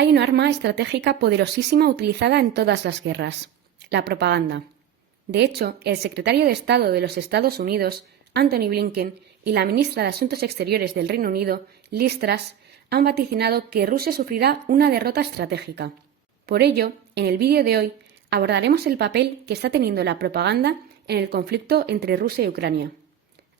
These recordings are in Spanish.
Hay una arma estratégica poderosísima utilizada en todas las guerras: la propaganda. De hecho, el secretario de Estado de los Estados Unidos, Antony Blinken, y la ministra de Asuntos Exteriores del Reino Unido, Liz Truss, han vaticinado que Rusia sufrirá una derrota estratégica. Por ello, en el vídeo de hoy abordaremos el papel que está teniendo la propaganda en el conflicto entre Rusia y Ucrania.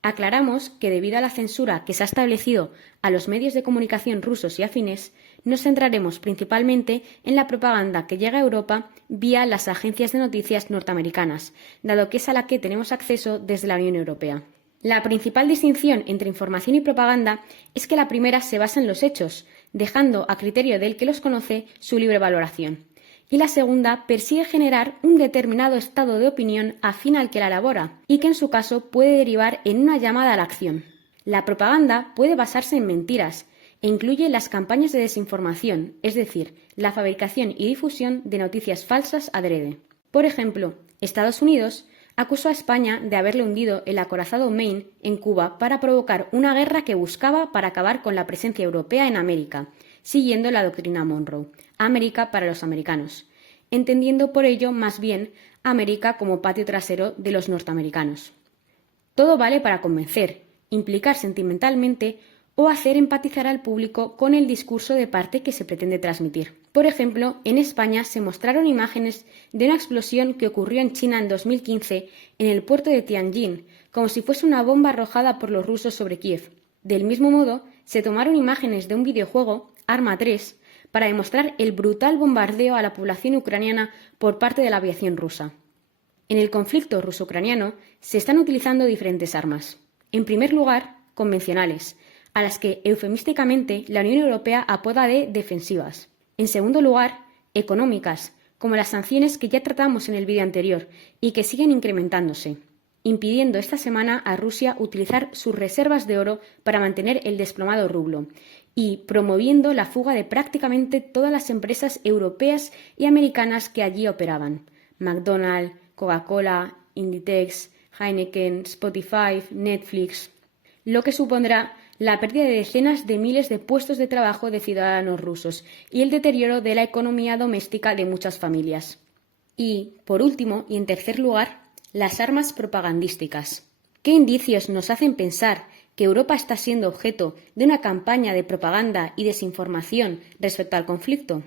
Aclaramos que debido a la censura que se ha establecido a los medios de comunicación rusos y afines, nos centraremos principalmente en la propaganda que llega a Europa vía las agencias de noticias norteamericanas, dado que es a la que tenemos acceso desde la Unión Europea. La principal distinción entre información y propaganda es que la primera se basa en los hechos, dejando a criterio del que los conoce su libre valoración, y la segunda persigue generar un determinado estado de opinión afín al que la elabora, y que en su caso puede derivar en una llamada a la acción. La propaganda puede basarse en mentiras e incluye las campañas de desinformación, es decir, la fabricación y difusión de noticias falsas adrede. Por ejemplo, Estados Unidos acusó a España de haberle hundido el acorazado Maine en Cuba para provocar una guerra que buscaba para acabar con la presencia europea en América, siguiendo la doctrina Monroe, América para los americanos, entendiendo por ello más bien América como patio trasero de los norteamericanos. Todo vale para convencer, implicar sentimentalmente o hacer empatizar al público con el discurso de parte que se pretende transmitir. Por ejemplo, en España se mostraron imágenes de una explosión que ocurrió en China en 2015 en el puerto de Tianjin, como si fuese una bomba arrojada por los rusos sobre Kiev. Del mismo modo, se tomaron imágenes de un videojuego, Arma 3, para demostrar el brutal bombardeo a la población ucraniana por parte de la aviación rusa. En el conflicto ruso-ucraniano se están utilizando diferentes armas. En primer lugar, convencionales, a las que eufemísticamente la Unión Europea apoda de defensivas. En segundo lugar, económicas, como las sanciones que ya tratamos en el vídeo anterior y que siguen incrementándose, impidiendo esta semana a Rusia utilizar sus reservas de oro para mantener el desplomado rublo y promoviendo la fuga de prácticamente todas las empresas europeas y americanas que allí operaban: McDonald's, Coca-Cola, Inditex, Heineken, Spotify, Netflix, lo que supondrá la pérdida de decenas de miles de puestos de trabajo de ciudadanos rusos y el deterioro de la economía doméstica de muchas familias. Y, por último, y en tercer lugar, las armas propagandísticas. ¿Qué indicios nos hacen pensar que Europa está siendo objeto de una campaña de propaganda y desinformación respecto al conflicto?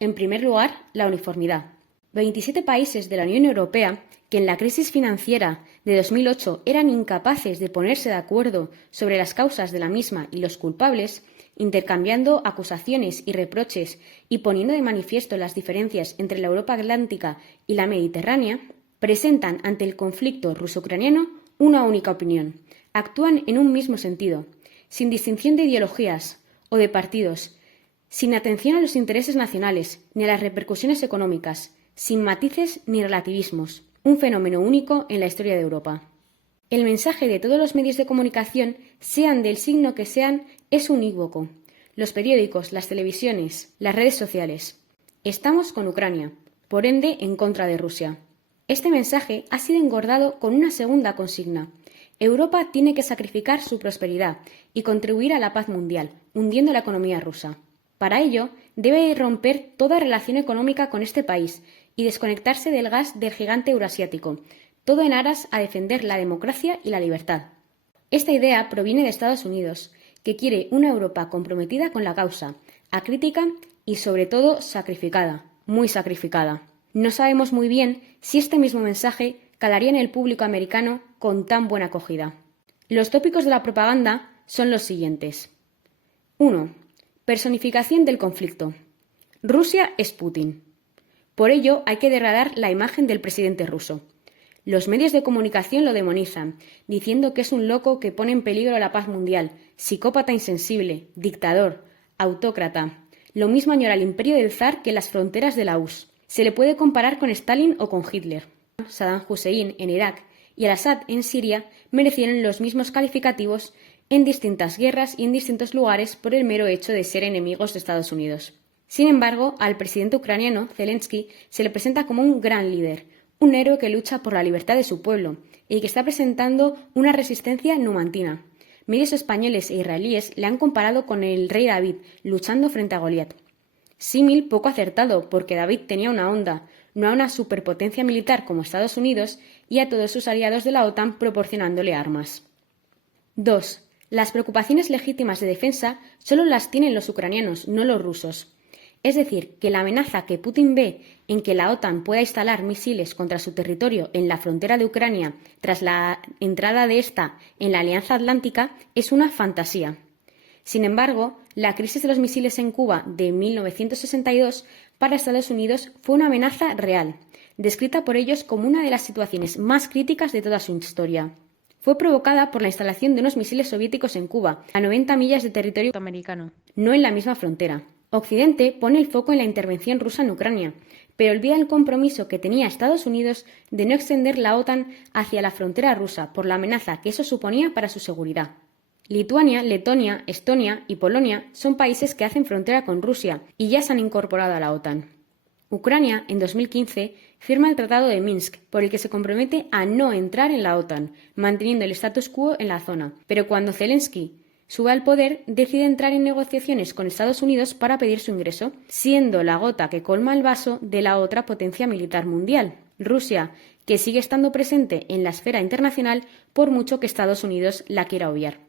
En primer lugar, la uniformidad. 27 países de la Unión Europea, que en la crisis financiera de 2008 eran incapaces de ponerse de acuerdo sobre las causas de la misma y los culpables, intercambiando acusaciones y reproches y poniendo de manifiesto las diferencias entre la Europa atlántica y la mediterránea, presentan ante el conflicto ruso-ucraniano una única opinión. Actúan en un mismo sentido, sin distinción de ideologías o de partidos, sin atención a los intereses nacionales ni a las repercusiones económicas, sin matices ni relativismos, un fenómeno único en la historia de Europa. El mensaje de todos los medios de comunicación, sean del signo que sean, es unívoco. Los periódicos, las televisiones, las redes sociales. Estamos con Ucrania, por ende en contra de Rusia. Este mensaje ha sido engordado con una segunda consigna. Europa tiene que sacrificar su prosperidad y contribuir a la paz mundial, hundiendo la economía rusa. Para ello, debe romper toda relación económica con este país y desconectarse del gas del gigante euroasiático, todo en aras a defender la democracia y la libertad. Esta idea proviene de Estados Unidos, que quiere una Europa comprometida con la causa, acrítica y, sobre todo, sacrificada, muy sacrificada. No sabemos muy bien si este mismo mensaje calaría en el público americano con tan buena acogida. Los tópicos de la propaganda son los siguientes. 1. Personificación del conflicto. Rusia es Putin. Por ello, hay que degradar la imagen del presidente ruso. Los medios de comunicación lo demonizan, diciendo que es un loco que pone en peligro la paz mundial, psicópata insensible, dictador, autócrata. Lo mismo añora el imperio del zar que las fronteras de la URSS. Se le puede comparar con Stalin o con Hitler. Saddam Hussein en Irak y al-Assad en Siria merecieron los mismos calificativos en distintas guerras y en distintos lugares por el mero hecho de ser enemigos de Estados Unidos. Sin embargo, al presidente ucraniano, Zelensky, se le presenta como un gran líder, un héroe que lucha por la libertad de su pueblo y que está presentando una resistencia numantina. Medios españoles e israelíes le han comparado con el rey David, luchando frente a Goliat. Símil poco acertado, porque David tenía una onda, no a una superpotencia militar como Estados Unidos y a todos sus aliados de la OTAN proporcionándole armas. 2. Las preocupaciones legítimas de defensa solo las tienen los ucranianos, no los rusos. Es decir, que la amenaza que Putin ve en que la OTAN pueda instalar misiles contra su territorio en la frontera de Ucrania tras la entrada de esta en la Alianza Atlántica es una fantasía. Sin embargo, la crisis de los misiles en Cuba de 1962 para Estados Unidos fue una amenaza real, descrita por ellos como una de las situaciones más críticas de toda su historia. Fue provocada por la instalación de unos misiles soviéticos en Cuba, a 90 millas de territorio americano, no en la misma frontera. Occidente pone el foco en la intervención rusa en Ucrania, pero olvida el compromiso que tenía Estados Unidos de no extender la OTAN hacia la frontera rusa por la amenaza que eso suponía para su seguridad. Lituania, Letonia, Estonia y Polonia son países que hacen frontera con Rusia y ya se han incorporado a la OTAN. Ucrania, en 2015, firma el Tratado de Minsk, por el que se compromete a no entrar en la OTAN, manteniendo el status quo en la zona. Pero cuando Zelensky sube al poder, decide entrar en negociaciones con Estados Unidos para pedir su ingreso, siendo la gota que colma el vaso de la otra potencia militar mundial, Rusia, que sigue estando presente en la esfera internacional por mucho que Estados Unidos la quiera obviar.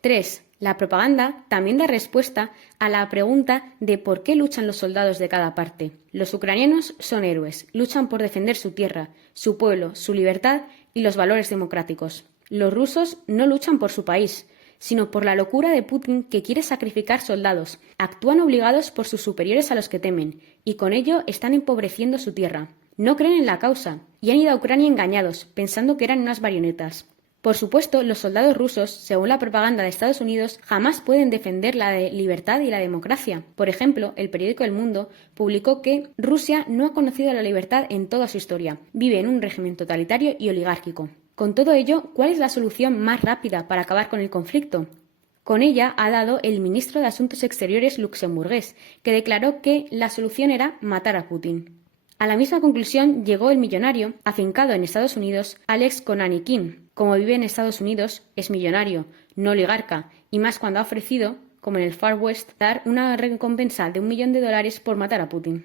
3. La propaganda también da respuesta a la pregunta de por qué luchan los soldados de cada parte. Los ucranianos son héroes, luchan por defender su tierra, su pueblo, su libertad y los valores democráticos. Los rusos no luchan por su país, sino por la locura de Putin que quiere sacrificar soldados. Actúan obligados por sus superiores a los que temen, y con ello están empobreciendo su tierra. No creen en la causa, y han ido a Ucrania engañados, pensando que eran unas marionetas. Por supuesto, los soldados rusos, según la propaganda de Estados Unidos, jamás pueden defender la libertad y la democracia. Por ejemplo, el periódico El Mundo publicó que Rusia no ha conocido la libertad en toda su historia. Vive en un régimen totalitario y oligárquico. Con todo ello, ¿cuál es la solución más rápida para acabar con el conflicto? Con ella ha dado el ministro de Asuntos Exteriores luxemburgués, que declaró que la solución era matar a Putin. A la misma conclusión llegó el millonario, afincado en Estados Unidos, Alex Konanikin. Como vive en Estados Unidos, es millonario, no oligarca, y más cuando ha ofrecido, como en el Far West, dar una recompensa de $1 millón por matar a Putin.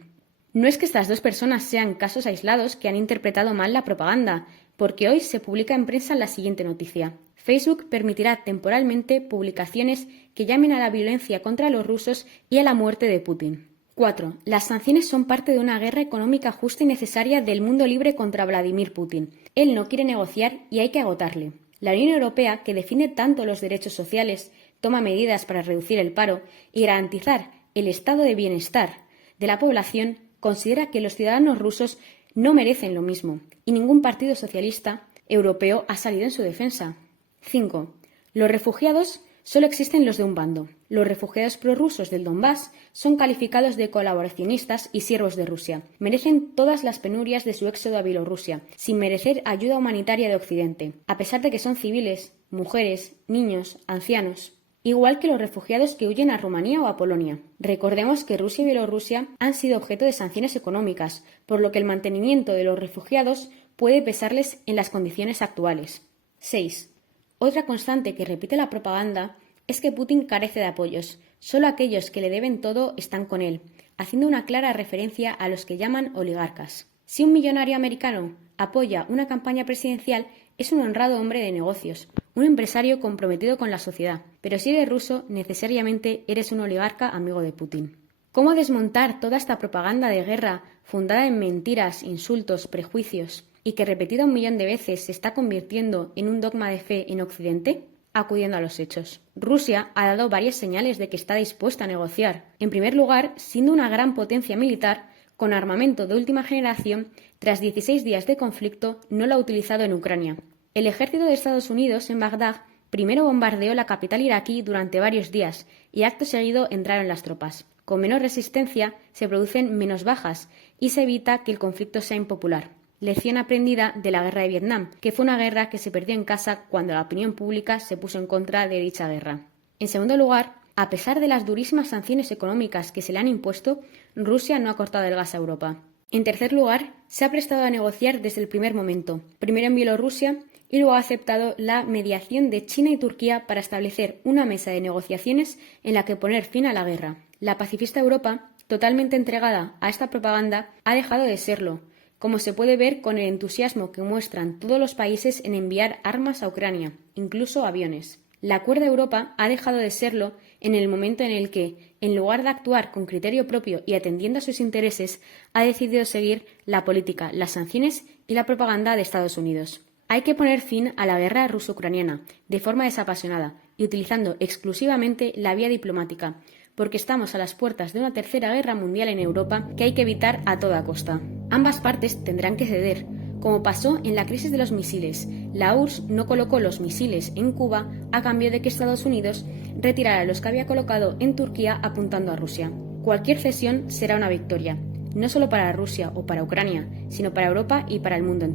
No es que estas dos personas sean casos aislados que han interpretado mal la propaganda, porque hoy se publica en prensa la siguiente noticia. Facebook permitirá temporalmente publicaciones que llamen a la violencia contra los rusos y a la muerte de Putin. 4. Las sanciones son parte de una guerra económica justa y necesaria del mundo libre contra Vladimir Putin. Él no quiere negociar y hay que agotarle. La Unión Europea, que defiende tanto los derechos sociales, toma medidas para reducir el paro y garantizar el estado de bienestar de la población, considera que los ciudadanos rusos no merecen lo mismo, y ningún partido socialista europeo ha salido en su defensa. 5. Los refugiados solo existen los de un bando. Los refugiados prorrusos del Donbass son calificados de colaboracionistas y siervos de Rusia. Merecen todas las penurias de su éxodo a Bielorrusia, sin merecer ayuda humanitaria de Occidente, a pesar de que son civiles, mujeres, niños, ancianos, igual que los refugiados que huyen a Rumanía o a Polonia. Recordemos que Rusia y Bielorrusia han sido objeto de sanciones económicas, por lo que el mantenimiento de los refugiados puede pesarles en las condiciones actuales. 6. Otra constante que repite la propaganda es que Putin carece de apoyos. Solo aquellos que le deben todo están con él, haciendo una clara referencia a los que llaman oligarcas. Si un millonario americano apoya una campaña presidencial, es un honrado hombre de negocios, un empresario comprometido con la sociedad. Pero si eres ruso, necesariamente eres un oligarca amigo de Putin. ¿Cómo desmontar toda esta propaganda de guerra fundada en mentiras, insultos, prejuicios, y que repetida 1 millón de veces se está convirtiendo en un dogma de fe en Occidente? Acudiendo a los hechos. Rusia ha dado varias señales de que está dispuesta a negociar. En primer lugar, siendo una gran potencia militar, con armamento de última generación, tras 16 días de conflicto, no lo ha utilizado en Ucrania. El ejército de Estados Unidos en Bagdad primero bombardeó la capital iraquí durante varios días y acto seguido entraron las tropas. Con menos resistencia se producen menos bajas y se evita que el conflicto sea impopular. Lección aprendida de la guerra de Vietnam, que fue una guerra que se perdió en casa cuando la opinión pública se puso en contra de dicha guerra. En segundo lugar, a pesar de las durísimas sanciones económicas que se le han impuesto, Rusia no ha cortado el gas a Europa. En tercer lugar, se ha prestado a negociar desde el primer momento, primero en Bielorrusia y luego ha aceptado la mediación de China y Turquía para establecer una mesa de negociaciones en la que poner fin a la guerra. La pacifista Europa totalmente entregada a esta propaganda, ha dejado de serlo, como se puede ver con el entusiasmo que muestran todos los países en enviar armas a Ucrania, incluso aviones. La cuerda Europa ha dejado de serlo en el momento en el que, en lugar de actuar con criterio propio y atendiendo a sus intereses, ha decidido seguir la política, las sanciones y la propaganda de Estados Unidos. Hay que poner fin a la guerra ruso-ucraniana de forma desapasionada y utilizando exclusivamente la vía diplomática, porque estamos a las puertas de una tercera guerra mundial en Europa que hay que evitar a toda costa. Ambas partes tendrán que ceder, como pasó en la crisis de los misiles. La URSS no colocó los misiles en Cuba a cambio de que Estados Unidos retirara los que había colocado en Turquía apuntando a Rusia. Cualquier cesión será una victoria, no solo para Rusia o para Ucrania, sino para Europa y para el mundo entero.